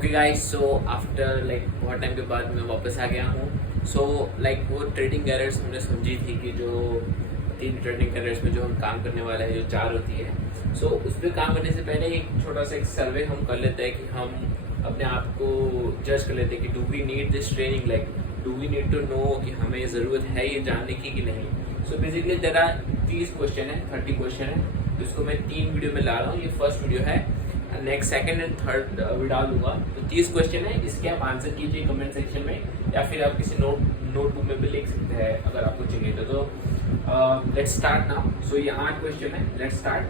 Okay guys, so after like बहुत time के बाद मैं वापस आ गया हूँ। सो लाइक वो ट्रेडिंग एरर्स हमने समझी थी कि जो 3 ट्रेडिंग एरर्स में जो हम काम करने वाला है, जो 4 होती है। सो उस पर काम करने से पहले एक छोटा सा एक सर्वे हम कर लेते हैं कि हम अपने आप को जज कर लेते हैं कि do we need this training, like do we need to know कि हमें ज़रूरत है ये जानने की कि नहीं। सो बेसिकली तेरा 30 क्वेश्चन है, 30 क्वेश्चन है, जिसको मैं 3 वीडियो में ला रहा हूँ। ये फर्स्ट वीडियो है, next second and third video डालूंगा। तो 30 क्वेश्चन है, इसके आप आंसर कीजिए कमेंट सेक्शन में, या फिर आप किसी नोटबुक में भी लिख सकते हैं अगर आपको चाहिए तो लेट्स स्टार्ट नाउ। सो ये 8 क्वेश्चन है, लेट्स स्टार्ट।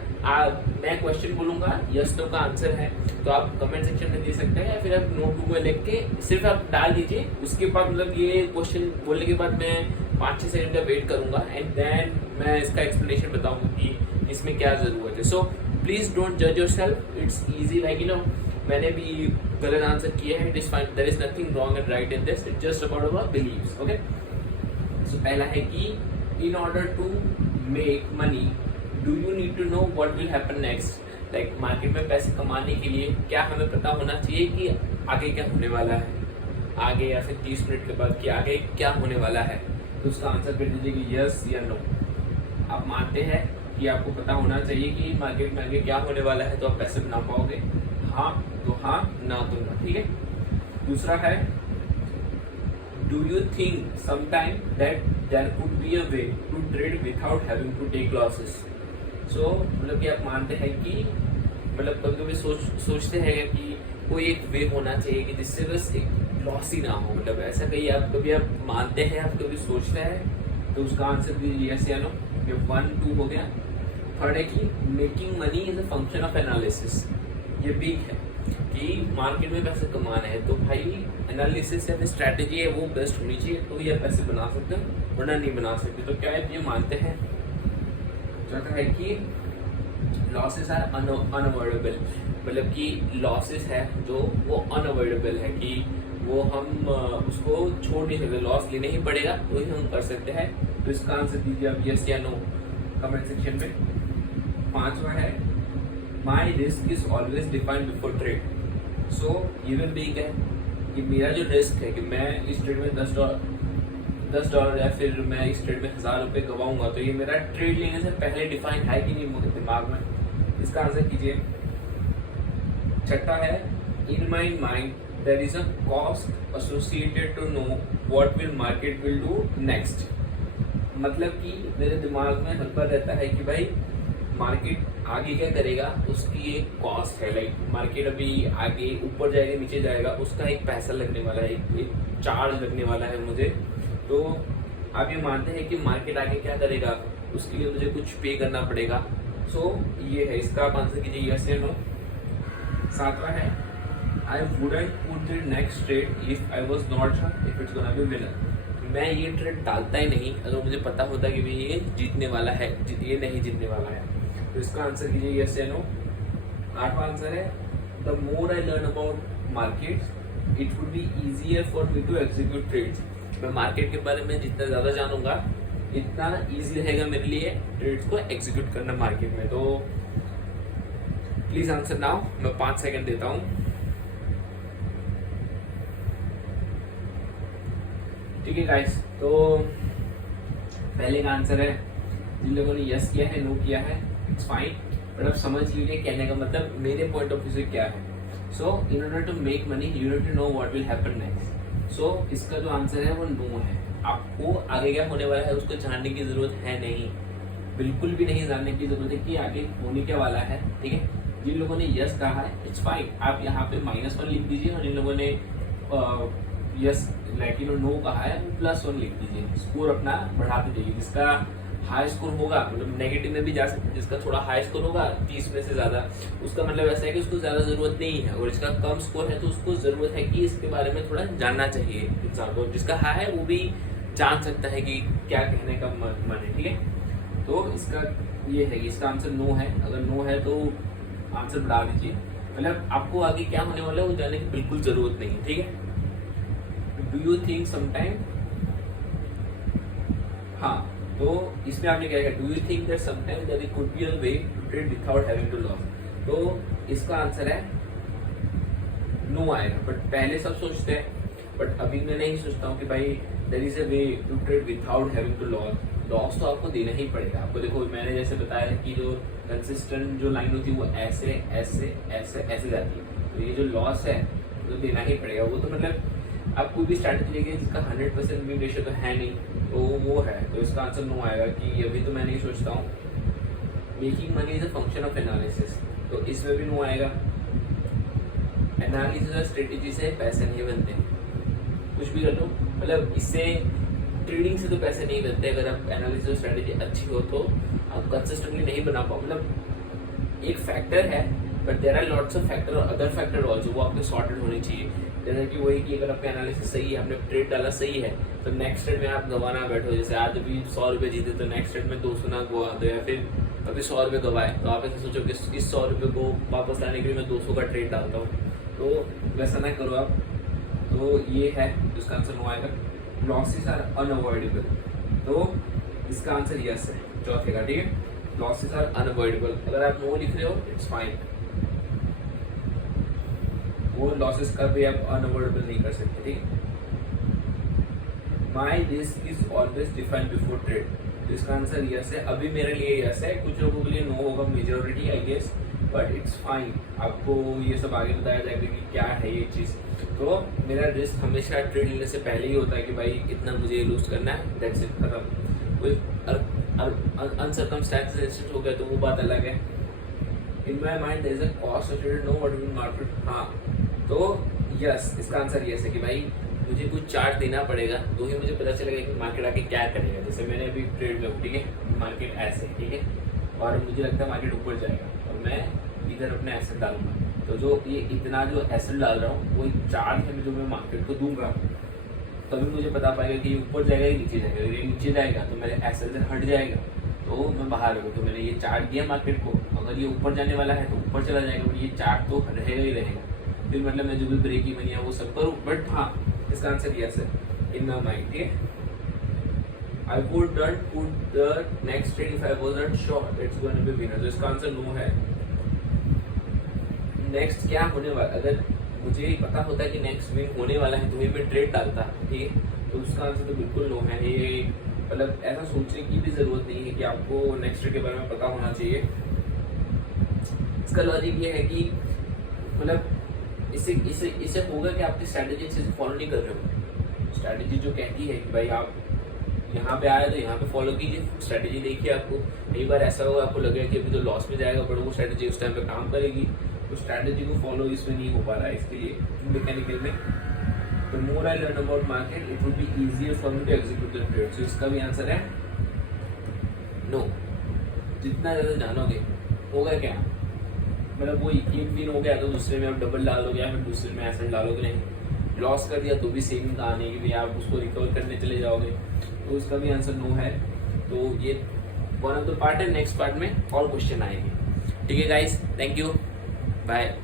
मैं क्वेश्चन बोलूंगा, यस नो का आंसर है तो आप कमेंट सेक्शन में दे सकते हैं, या फिर आप नोटबुक में लिख के सिर्फ आप डाल दीजिए। उसके बाद मतलब ये क्वेश्चन बोलने के बाद मैं 5-6 सेकंड का वेट करूंगा एंड देन मैं इसका एक्सप्लेनेशन बताऊंगा कि इसमें क्या जरूरत है। सो प्लीज डोंट जज योरसेल्फ, इट्स इजी, लाइक मैंने भी गलत आंसर किए हैं, it is fine, there is nothing wrong and right in this, it's just about our beliefs. Okay, so पहला है कि in order to make money do you need to know what will happen next. Like market में पैसे कमाने के लिए क्या हमें पता होना चाहिए कि आगे क्या होने वाला है, आगे या फिर 30 मिनट के बाद कि आगे क्या होने वाला है। तो उसका आंसर कर दीजिए कि यस या नो। आप मानते हैं कि आपको पता होना चाहिए कि मार्केट में आगे क्या होने वाला है तो आप पैसे बना पाओगे। हाँ तो हाँ, ना तो ना, ठीक है। दूसरा है do you think sometime that there could be a way to trade without having to take losses. So मतलब कि आप मानते हैं कि मतलब कभी कभी सोचते हैं कि कोई एक वे होना चाहिए कि जिससे बस एक लॉस ही ना हो, मतलब ऐसा कभी आप मानते हैं, आप कभी सोचते हैं। तो उसका आंसर भी यस या नो। ये 1-2 हो गया। थर्ड है कि making money is a function of analysis. ये बिग है कि मार्केट में पैसे कमाना है तो भाई एनालिसिस या फिर स्ट्रैटेजी है वो बेस्ट होनी चाहिए, तो ये पैसे बना सकते हैं, वरना नहीं बना सकते। तो क्या है, ये मानते हैं। चौथा है कि लॉसेस आर अनअवॉइडेबल, मतलब कि लॉसेस है जो वो अनअवॉइडेबल है कि वो हम उसको छोड़ नहीं सकते, लॉस लेने ही पड़ेगा, वही हम कर सकते हैं। तो इसका आंसर दीजिए आप यस या नो कमेंट सेक्शन में। 5वां है my risk is always defined before trade. So ये भी बिग है कि मेरा जो रिस्क है कि मैं इस ट्रेड में $10 या फिर मैं इस ट्रेड में 1000 रुपये गवाऊंगा, तो ये मेरा ट्रेड लेने से पहले डिफाइन है कि नहीं मेरे दिमाग में। इसका आंसर कीजिए। छठा है in my mind there is a cost associated to know what will market will do next. मतलब कि मेरे दिमाग में हर बार रहता है कि भाई मार्केट आगे क्या करेगा, उसकी एक कॉस्ट है, लाइक मार्केट अभी आगे ऊपर जाएगा नीचे जाएगा, उसका एक पैसा लगने वाला है, एक चार्ज लगने वाला है मुझे। तो आप ये मानते हैं कि मार्केट आगे क्या करेगा, उसके लिए मुझे कुछ पे करना पड़ेगा। सो ये है, इसका आप आंसर कीजिए यस या नो। 7वां है I wouldn't put the next trade if I was not sure if it's gonna be winner. मैं ये ट्रेड डालता ही नहीं अगर मुझे पता होता कि भाई ये जीतने वाला है, ये नहीं जीतने वाला है। तो इसका आंसर कीजिए यस या नो। 8वां आंसर है the more I learn about markets it would be easier for me to execute trades. मैं मार्केट के बारे में जितना ज़्यादा जानूंगा इतना ईजी रहेगा मेरे लिए ट्रेड्स को एग्जीक्यूट करना मार्केट में। तो प्लीज आंसर नाउ, मैं 5 सेकंड देता हूँ। ठीक है गाइस, तो पहले का आंसर है, जिन लोगों ने यस किया है, नो किया है, इट्स फाइन, बट अब समझ लीजिए कहने का मतलब मेरे पॉइंट ऑफ व्यू से क्या है। So in order to make money you need to know what will happen next. So इसका जो आंसर है वो नो है। आपको आगे क्या होने वाला है उसको जानने की जरूरत है नहीं, बिल्कुल भी नहीं जानने की जरूरत है कि आगे होने क्या वाला है, ठीक है। जिन लोगों ने यस कहा है इट्स फाइन, आप यहाँ पे -1 लिख दीजिए, और जिन लोगों ने यस लाइक नो कहा है +1 लिख दीजिए। स्कोर अपना बढ़ाते जाइए, जिसका हाई स्कोर होगा मतलब नेगेटिव में भी जा सकते हैं, जिसका थोड़ा हाई स्कोर होगा 30 में से ज्यादा, उसका मतलब ऐसा है कि उसको ज्यादा जरूरत नहीं है, और जिसका कम स्कोर है तो उसको जरूरत है कि इसके बारे में थोड़ा जानना चाहिए इंसान को। जिसका हाई है वो भी जान सकता है कि क्या कहने का मन है, ठीक है। तो इसका ये है कि इसका आंसर नो है। अगर नो है तो आंसर बढ़ा दीजिए, मतलब आपको आगे क्या होने वाला है वो जानने की बिल्कुल जरूरत नहीं, ठीक है। डू यू थिंक समटाइम, हाँ, तो इसमें आपने क्या किया, do you think that sometime there could be a way to trade without having to loss. तो इसका आंसर है नो आएगा। बट पहले सब सोचते हैं, बट अभी मैं नहीं सोचता हूँ कि भाई there is a way to trade without having to loss तो आपको देना ही पड़ेगा। आपको देखो मैंने जैसे बताया कि जो कंसिस्टेंट जो लाइन होती है वो ऐसे ऐसे ऐसे ऐसे जाती है, तो ये जो लॉस है तो देना ही पड़ेगा। वो तो मतलब आप कोई भी स्ट्रैटेजी लेंगे जिसका 100% विन रेशियो तो है नहीं, तो वो है, तो इसका आंसर नो आएगा कि अभी तो मैं नहीं सोचता हूँ। Making money is a function of analysis, तो इसमें भी नो आएगा। एनालिसिस और स्ट्रेटेजी से पैसे नहीं बनते, कुछ भी कर लो, मतलब इससे ट्रेडिंग से तो पैसे नहीं बनते। अगर आप एनालिसिस और स्ट्रेटेजी अच्छी हो तो आप कंसिस्टेंटली नहीं बना पाओ। मतलब एक फैक्टर है, but there are lots of factor और अदर फैक्टर ऑल्सो, वो आपके सॉर्टेड होने चाहिए। जैसे कि वही कि अगर आपका एनालिसिस सही है, आपने ट्रेड डाला सही है, तो नेक्स्ट ट्रेड में आप गंवाना बैठो। जैसे आज अभी 100 रुपये जीते तो नेक्स्ट ट्रेड में 200 ना गवा दो, या फिर अभी 100 रुपये गवाए तो आप ऐसे सोचो कि इस 100 रुपये को वापस लाने के लिए मैं 200 का ट्रेड डालता हूँ, तो वैसा ना करो आप। तो ये है जिसका आंसर नो आएगा। लॉसेस आर अनअवॉइडेबल, तो इसका आंसर यस है चौथे का, ठीक है। लॉसेस आर अनअवॉइडेबल, अगर आप नो लिख रहे हो इट्स फाइन, वो लॉसेस का भी आप अनअवॉइडेबल नहीं कर सकते, ठीक है। My risk is always defined before trade, तो इसका आंसर यस है। अभी मेरे लिए यस है, कुछ लोगों के लिए नो होगा, majority I guess, but it's fine. आपको ये सब आगे बताया जाएगा कि क्या है ये चीज़। तो मेरा रिस्क हमेशा ट्रेड लेने से पहले ही होता है कि भाई इतना मुझे लूज करना है, दैट्स इट, खत्म। कोई अनसर्कमस्टेंसेस हो गया तो वो बात अलग है। In my mind there is a cost of trade, know what will market. हाँ, तो यस, इसका आंसर यस है कि भाई मुझे कुछ चार्ट देना पड़ेगा तो ही मुझे पता चलेगा कि मार्केट आके क्या करेगा। जैसे मैंने अभी ट्रेड में, ठीक है, मार्केट ऐसे, ठीक है, और मुझे लगता है मार्केट ऊपर जाएगा और मैं इधर अपने एसेट डालूंगा, तो जो ये इतना जो एसेट डाल रहा हूँ वो एक चार्ट है जो मैं मार्केट को दूंगा, तभी मुझे पता पाएगा कि ऊपर जाएगा या नीचे जाएगा। अगर ये नीचे जाएगा तो मेरे एसेट से हट जाएगा तो मैं बाहर हूँ। तो मैंने ये चार्ट दिया मार्केट को, अगर ये ऊपर जाने वाला है तो ऊपर चला जाएगा, बट ये चार्ट तो रहेगा ही रहेगा। फिर मतलब मैं जो भी ब्रेक इवन या वो सब करूँ, बट हाँ इसका आंसर यस है इन माई माइंड, ठीक है। I would not put the next trade if I wasn't sure it's going to be winner, तो इसका आंसर नो है। नेक्स्ट क्या होने वाला, अगर मुझे पता होता है कि नेक्स्ट विन होने वाला है तो ही मैं ट्रेड डालता, ठीक है, तो उसका आंसर तो बिल्कुल नो है। ये मतलब ऐसा सोचने की भी जरूरत नहीं है कि आपको नेक्स्ट ट्रेड के बारे में पता होना चाहिए। इसका लॉजिक ये है कि मतलब इससे होगा कि आपकी स्ट्रैटेजी अच्छे से फॉलो नहीं कर रहे हो। स्ट्रैटेजी जो कहती है कि भाई आप यहाँ पे आए तो यहाँ पे फॉलो कीजिए, स्ट्रैटेजी देखिए। आपको कई बार ऐसा होगा, आपको लगेगा कि अभी तो लॉस में जाएगा, बट वो स्ट्रैटेजी उस टाइम पे काम करेगी, तो स्ट्रैटेजी को फॉलो इसमें नहीं हो पा रहा है। इसके लिए मैकेनिकल में तो more I learn about market it would be easier for me to execute the trade, so इसका भी आंसर है नो। जितना ज़्यादा जानोगे होगा क्या, मतलब वो एक दिन हो गया तो दूसरे में आप डबल डाल दोगे, या फिर दूसरे में एसेट डालोगे नहीं। लॉस कर दिया तो भी सेम कहानी है कि आप उसको रिकवर करने चले जाओगे, तो उसका भी आंसर नो है। तो ये वन ऑफ द पार्ट है, नेक्स्ट पार्ट में और क्वेश्चन आएंगे, ठीक है गाइस, थैंक यू, बाय।